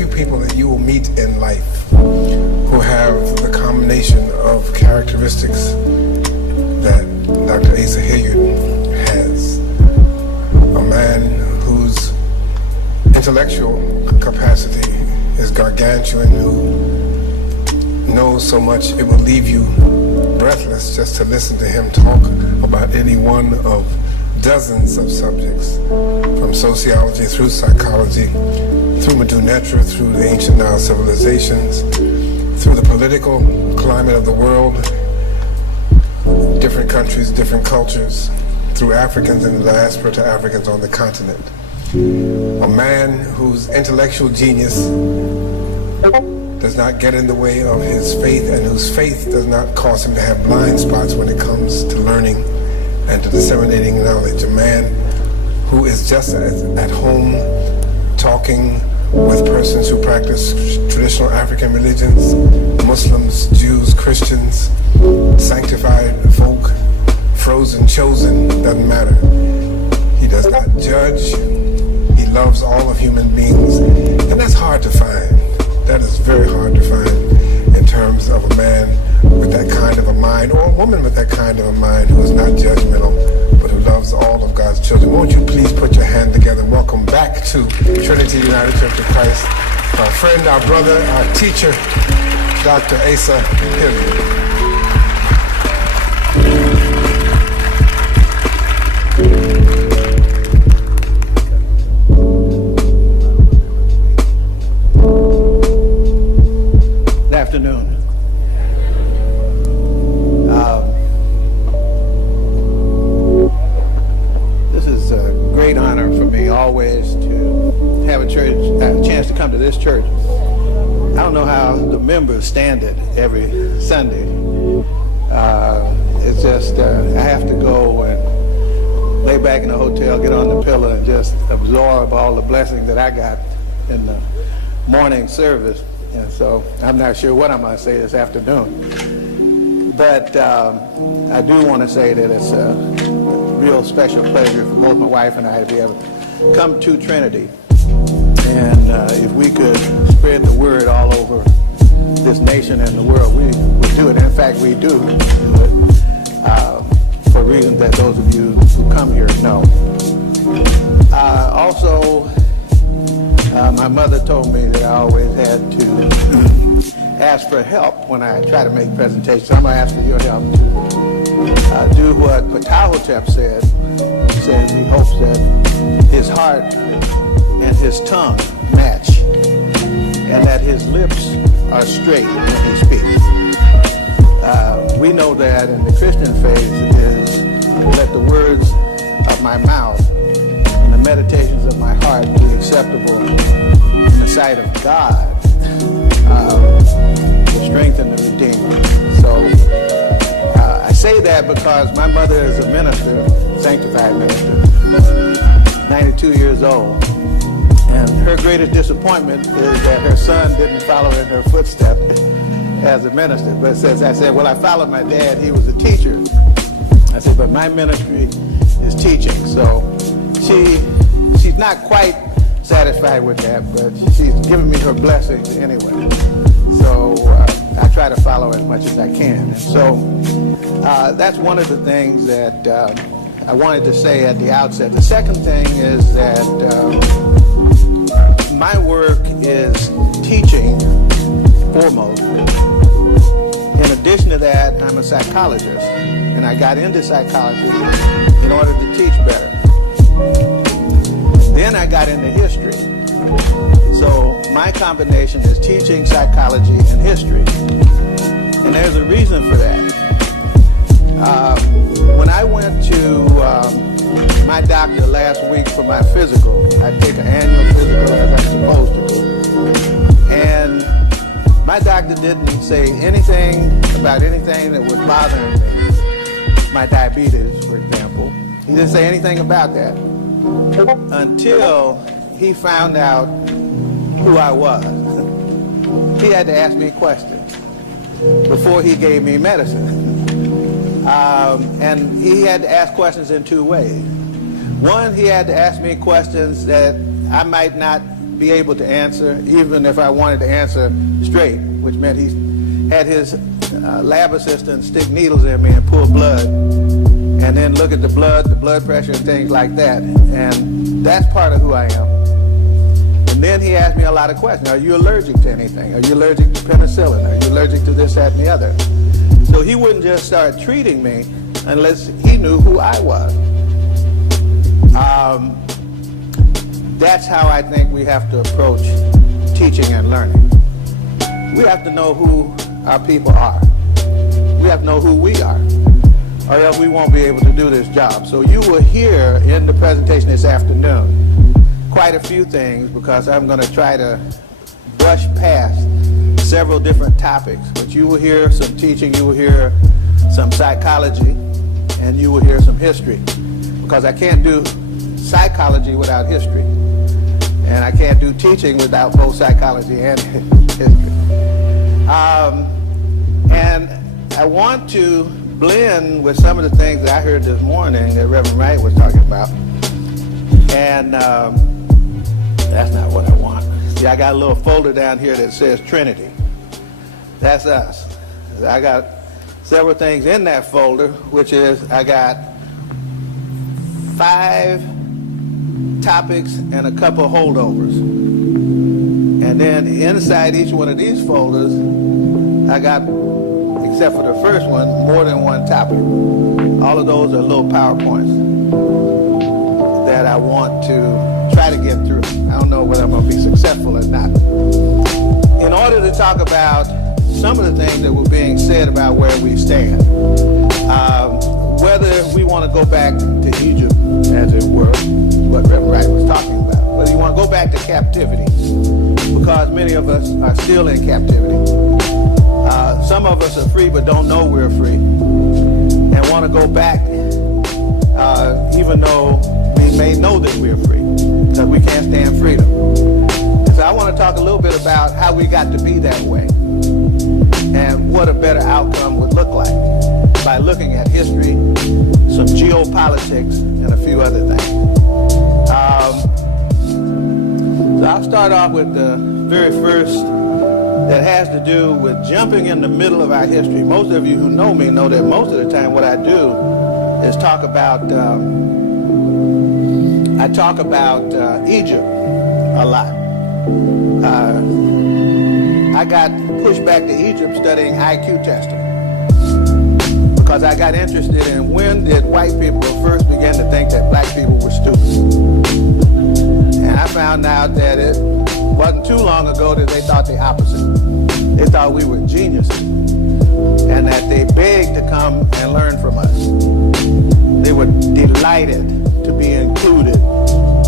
few people that you will meet in life who have the combination of characteristics that Dr. Asa Hilliard has. A man whose intellectual capacity is gargantuan, who knows so much it will leave you breathless just to listen to him talk about any one of dozens of subjects, from sociology through psychology, through Medu Netra, through the ancient Nile civilizations, through the political climate of the world, different countries, different cultures, through Africans in the diaspora to Africans on the continent. A man whose intellectual genius does not get in the way of his faith, and whose faith does not cause him to have blind spots when it comes to learning and to disseminating knowledge. A man who is just at home talking with persons who practice traditional African religions, Muslims, Jews, Christians, sanctified folk, frozen, chosen, doesn't matter. He does not judge. He loves all of human beings, and that's hard to find. That is very hard to find in terms of a man with that kind of a mind, or a woman with that kind of a mind, who is not judgmental, but who loves all of God's children. Won't you please put your hand together and welcome back to Trinity United Church of Christ, our friend, our brother, our teacher, Dr. Asa Hilliard. Church. I don't know how the members stand it every Sunday. It's just I have to go and lay back in the hotel, get on the pillow, and just absorb all the blessings that I got in the morning service. And so I'm not sure what I'm going to say this afternoon. But I do want to say that it's a real special pleasure for both my wife and I to be able to come to Trinity. And if we could spread the word all over this nation and the world, we would do it. In fact, we do it for reasons that those of you who come here know. Also, my mother told me that I always had to ask for help when I try to make presentations. So I'm going to ask for your help to do what Ptahhotep said. He says he hopes that his heart and his tongue match, and that his lips are straight when he speaks. We know that in the Christian faith is, let the words of my mouth and the meditations of my heart be acceptable in the sight of God, the strength and the Redeemer. So I say that because my mother is a minister, sanctified minister, 92 years old. And her greatest disappointment is that her son didn't follow in her footsteps as a minister. But since I said, well, I followed my dad, he was a teacher. I said, but my ministry is teaching. So she's not quite satisfied with that, but she's given me her blessings anyway. So I try to follow as much as I can. And so that's one of the things that I wanted to say at the outset. The second thing is that my work is teaching foremost. In addition to that, I'm a psychologist, and I got into psychology in order to teach better. Then I got into history. So my combination is teaching, psychology, and history. And there's a reason for that. When I went to my doctor last week for my physical, I take an annual physical as I'm supposed to do. And my doctor didn't say anything about anything that was bothering me. My diabetes, for example. He didn't say anything about that until he found out who I was. He had to ask me questions before he gave me medicine. And he had to ask questions in two ways. One, he had to ask me questions that I might not be able to answer, even if I wanted to answer straight, which meant he had his lab assistant stick needles in me and pull blood, and then look at the blood pressure and things like that. And that's part of who I am. And then he asked me a lot of questions. Are you allergic to anything? Are you allergic to penicillin? Are you allergic to this, that, and the other? So he wouldn't just start treating me unless he knew who I was. That's how I think we have to approach teaching and learning. We have to know who our people are. We have to know who we are, or else we won't be able to do this job. So you will hear in the presentation this afternoon quite a few things, because I'm going to try to brush past several different topics. But you will hear some teaching, you will hear some psychology, and you will hear some history, because I can't do psychology without history, and I can't do teaching without both psychology and history. And I want to blend with some of the things that I heard this morning that Reverend Wright was talking about, and that's not what I want. See, I got a little folder down here that says Trinity. That's us. I got several things in that folder, which is I got 5 topics and a couple of holdovers. And then inside each one of these folders, I got, except for the first one, more than one topic. All of those are little PowerPoints that I want to try to get through. I don't know whether I'm going to be successful or not. In order to talk about some of the things that were being said about where we stand, whether we want to go back to Egypt, as it were, what Reverend Wright was talking about, whether you want to go back to captivity, because many of us are still in captivity. Some of us are free but don't know we're free, and want to go back even though we may know that we're free, because we can't stand freedom. And so I want to talk a little bit about how we got to be that way, and what a better outcome would look like by looking at history, some geopolitics, and a few other things. So I'll start off with the very first, that has to do with jumping in the middle of our history. Most of you who know me know that most of the time what I do is talk about Egypt a lot. I got pushed back to Egypt studying IQ testing, because I got interested in when did white people first begin to think that black people were stupid. And I found out that it wasn't too long ago that they thought the opposite. They thought we were geniuses, and that they begged to come and learn from us. They were delighted to be included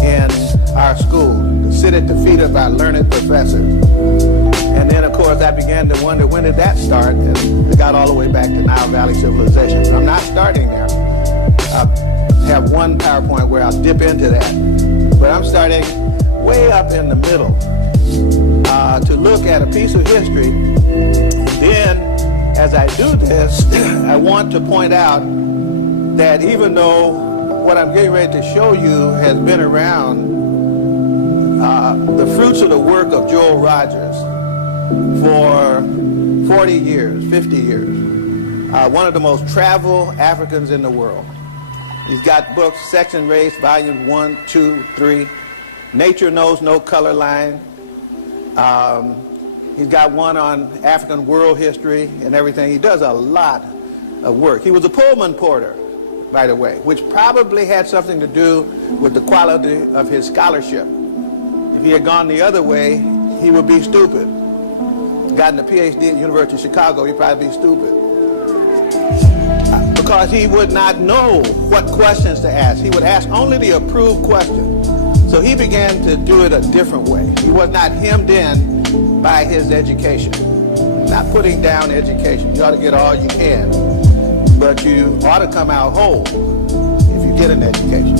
in our school, to sit at the feet of our learned professor. And then, of course, I began to wonder, when did that start? And it got all the way back to Nile Valley civilization. But I'm not starting there. I have one PowerPoint where I'll dip into that. But I'm starting way up in the middle to look at a piece of history. And then, as I do this, I want to point out that even though what I'm getting ready to show you has been around, the fruits of the work of Joel Rogers for 40 years, 50 years, one of the most traveled Africans in the world. He's got books, Sex and Race, volumes 1, 2, 3, Nature Knows No Color Line. He's got one on African world history and everything. He does a lot of work. He was a Pullman porter, by the way, which probably had something to do with the quality of his scholarship. If he had gone the other way, he would be stupid. Gotten a PhD at the University of Chicago, he'd probably be stupid. Because he would not know what questions to ask. He would ask only the approved questions. So he began to do it a different way. He was not hemmed in by his education. Not putting down education. You ought to get all you can. But you ought to come out whole if you get an education.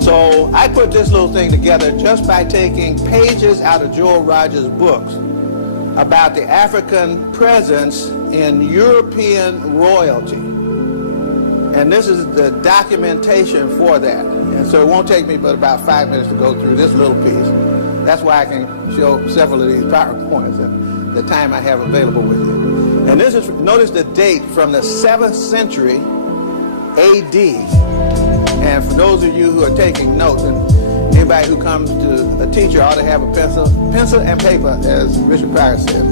So I put this little thing together just by taking pages out of Joel Rogers' books about the African presence in European royalty. And this is the documentation for that. And so it won't take me but about 5 minutes to go through this little piece. That's why I can show several of these PowerPoints and the time I have available with you. And this is, notice the date, from the 7th century AD. And for those of you who are taking notes, and anybody who comes to a teacher ought to have a pencil and paper, as Bishop Pryor said.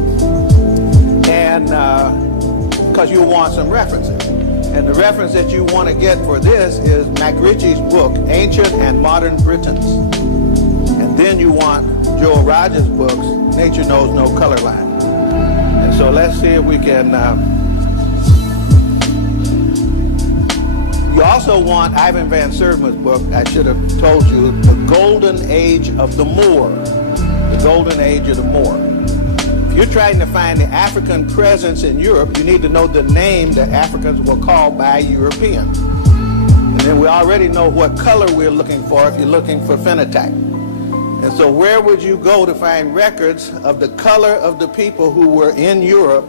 And because you'll want some references. And the reference that you want to get for this is MacRitchie's book, Ancient and Modern Britons. And then you want Joel Rogers' books, Nature Knows No Color Line. And so let's see if we can... You also want Ivan Van Sertima's book, I should have told you, The Golden Age of the Moor. The Golden Age of the Moor. If you're trying to find the African presence in Europe, you need to know the name that Africans were called by Europeans. And then we already know what color we're looking for if you're looking for phenotype. And so where would you go to find records of the color of the people who were in Europe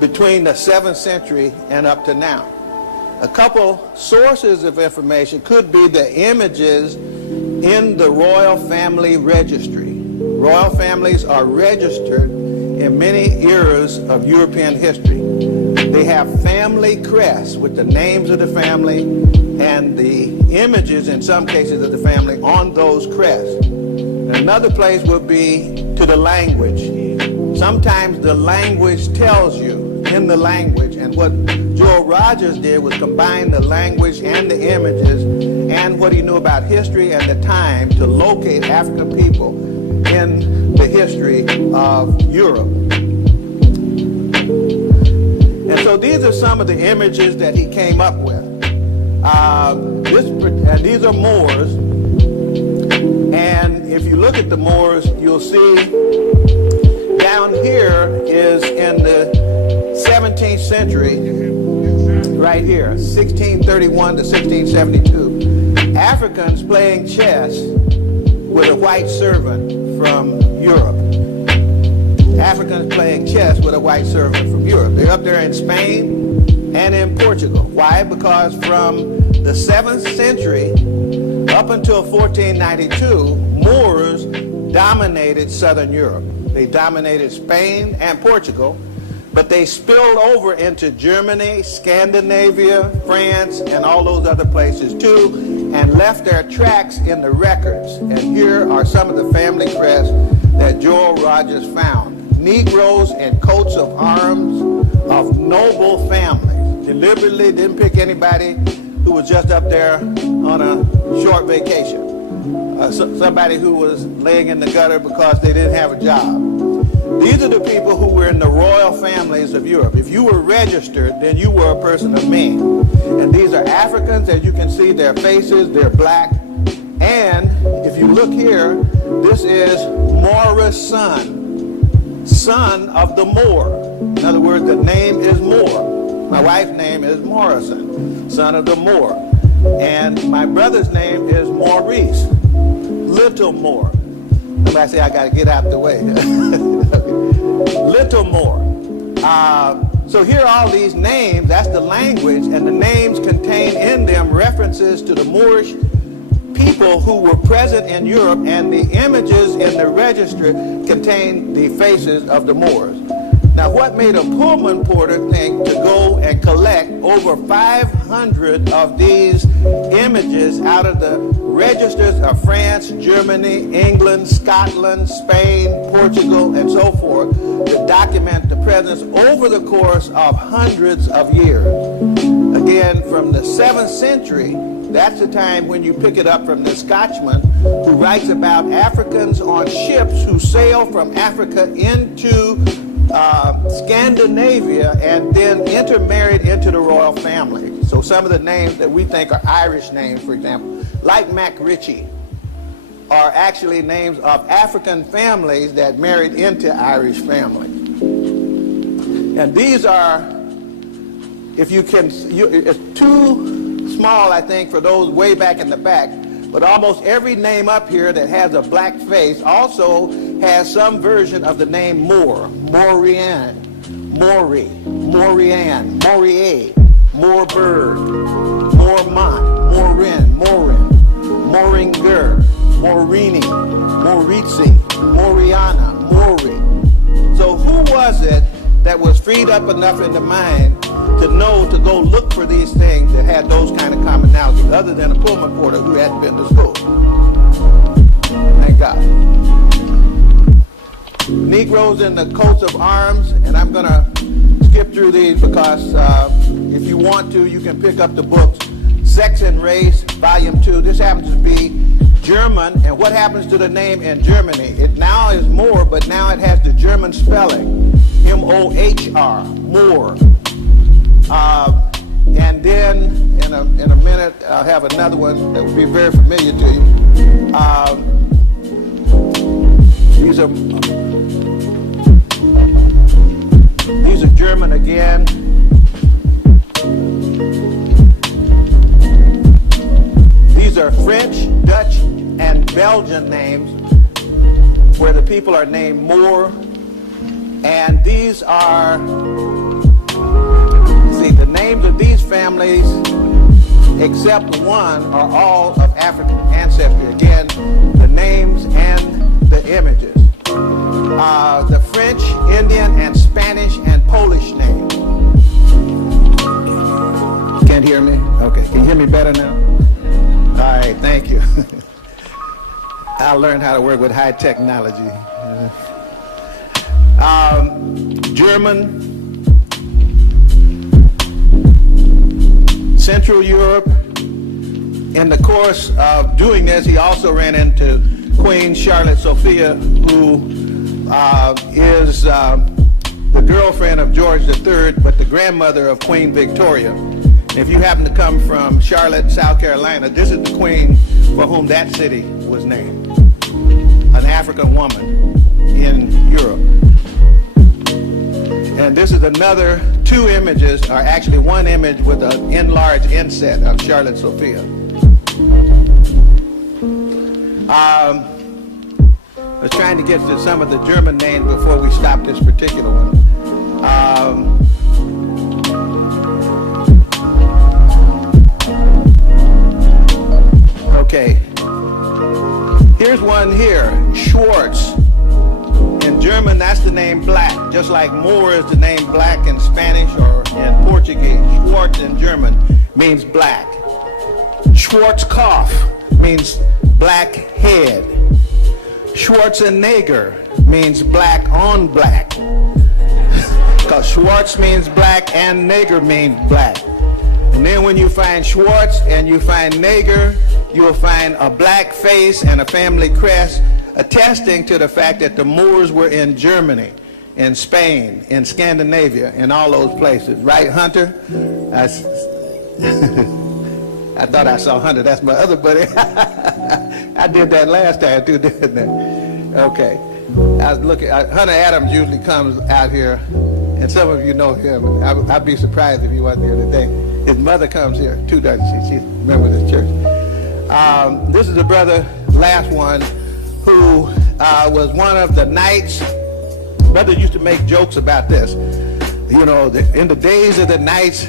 between the 7th century and up to now? A couple sources of information could be the images in the royal family registry. Royal families are registered in many eras of European history. They have family crests with the names of the family and the images, in some cases, of the family on those crests. Another place would be to the language. Sometimes the language tells you in the language, and what Joel Rogers did was combine the language and the images and what he knew about history and the time to locate African people in the history of Europe. And so these are some of the images that he came up with. These are Moors, and if you look at the Moors, you'll see down here is in the 17th century, right here, 1631 to 1672, Africans playing chess with a white servant from Europe. Africans playing chess with a white servant from Europe. They're up there in Spain and in Portugal. Why? Because from the 7th century up until 1492, Moors dominated southern Europe. They dominated Spain and Portugal, but they spilled over into Germany, Scandinavia, France, and all those other places too, and left their tracks in the records. And here are some of the family crests that Joel Rogers found. Negroes in coats of arms of noble families. Deliberately didn't pick anybody who was just up there on a short vacation. Somebody who was laying in the gutter because they didn't have a job. These are the people who were in the royal families of Europe. If you were registered, then you were a person of means. And these are Africans. As you can see, their faces, they're black. And if you look here, this is Moorish son of the Moor. In other words, the name is Moor. My wife's name is Morrison, son of the Moor. And my brother's name is Maurice, Little Moor. Somebody say I got to get out the way. Little Moor. So here are all these names. That's the language, and the names contain in them references to the Moorish people who were present in Europe, and the images in the register contain the faces of the Moors. Now, what made a Pullman porter think to go and collect over 500 of these images out of the registers of France, Germany, England, Scotland, Spain, Portugal, and so forth to document the presence over the course of hundreds of years? Again, from the 7th century, that's the time when you pick it up from the Scotchman who writes about Africans on ships who sail from Africa into Scandinavia and then intermarried into the royal family. So some of the names that we think are Irish names, for example, like MacRitchie, are actually names of African families that married into Irish families. And these are, if you can, it's too small, I think, for those way back in the back, but almost every name up here that has a black face also has some version of the name Moor, Morian, Maury, Morian, Morier, Moorbird, Moormont, Morin, Morin, Moringer, Morini, Morizi, up enough in the mind to know to go look for these things that had those kind of commonalities, other than a Pullman porter who hadn't been to school. Thank God. Negroes in the coats of arms, and I'm going to skip through these because if you want to, you can pick up the books. Sex and Race, Volume 2. This happens to be German, and what happens to the name in Germany? It now is Moor, but now it has the German spelling, M-O-H-R, Moor. And then in a minute, I'll have another one that will be very familiar to you. These are German again. These are French, Dutch, and Belgian names where the people are named Moor. And these are, see, the names of these families, except one, are all of African ancestry. Again, the names and the images. The French, Indian, and Spanish and Polish names. Can't hear me? Okay, can you hear me better now? All right, thank you. I learned how to work with high technology. German, Central Europe. In the course of doing this, he also ran into Queen Charlotte Sophia, who is the girlfriend of George III, but the grandmother of Queen Victoria. And if you happen to come from Charlotte, South Carolina, this is the queen for whom that city was named. An African woman in Europe. And this is another two images, or actually one image with an enlarged inset of Charlotte Sophia. I was trying to get to some of the German names before we stop this particular one. Okay, here's one here, Schwartz. In German, that's the name black, just like Moor is the name black in Spanish or in Portuguese. Schwartz in German means black. Schwarzkopf means black head. Schwarzenegger means black on black. Because Schwartz means black and Neger means black. And then when you find Schwartz and you find Neger, you will find a black face and a family crest attesting to the fact that the Moors were in Germany, in Spain, in Scandinavia, in all those places. Right, Hunter? I thought I saw Hunter. That's my other buddy. I did that last time too, didn't I? Okay. I was looking. Hunter Adams usually comes out here, and some of you know him. I'd be surprised if he wasn't here today. His mother comes here too, doesn't she? She's a member of this church. This is the brother, last one, who was one of the knights. Brother used to make jokes about this. You know, in the days of the knights,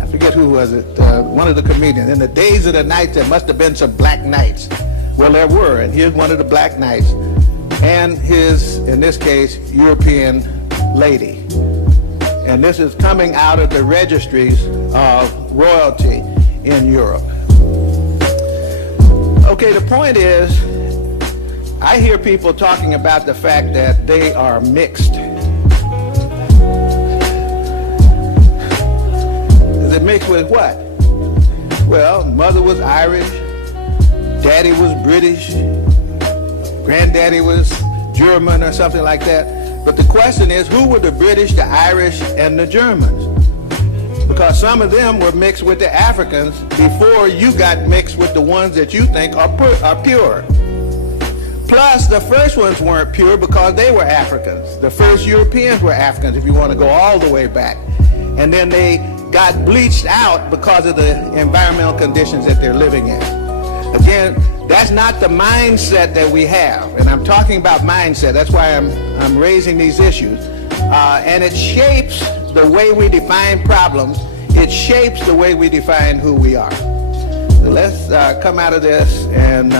I forget who was it, one of the comedians. In the days of the knights, there must have been some black knights. Well, there were, and here's one of the black knights, and his, in this case, European lady. And this is coming out of the registries of royalty in Europe. Okay, the point is, I hear people talking about the fact that they are mixed. Is it mixed with what? Well, mother was Irish, daddy was British, granddaddy was German or something like that. But the question is, who were the British, the Irish, and the Germans? Because some of them were mixed with the Africans before you got mixed with the ones that you think are pure. Plus, the first ones weren't pure because they were Africans. The first Europeans were Africans, if you want to go all the way back. And then they got bleached out because of the environmental conditions that they're living in. Again, that's not the mindset that we have. And I'm talking about mindset. That's why I'm raising these issues. And it shapes the way we define problems. It shapes the way we define who we are. So let's come out of this and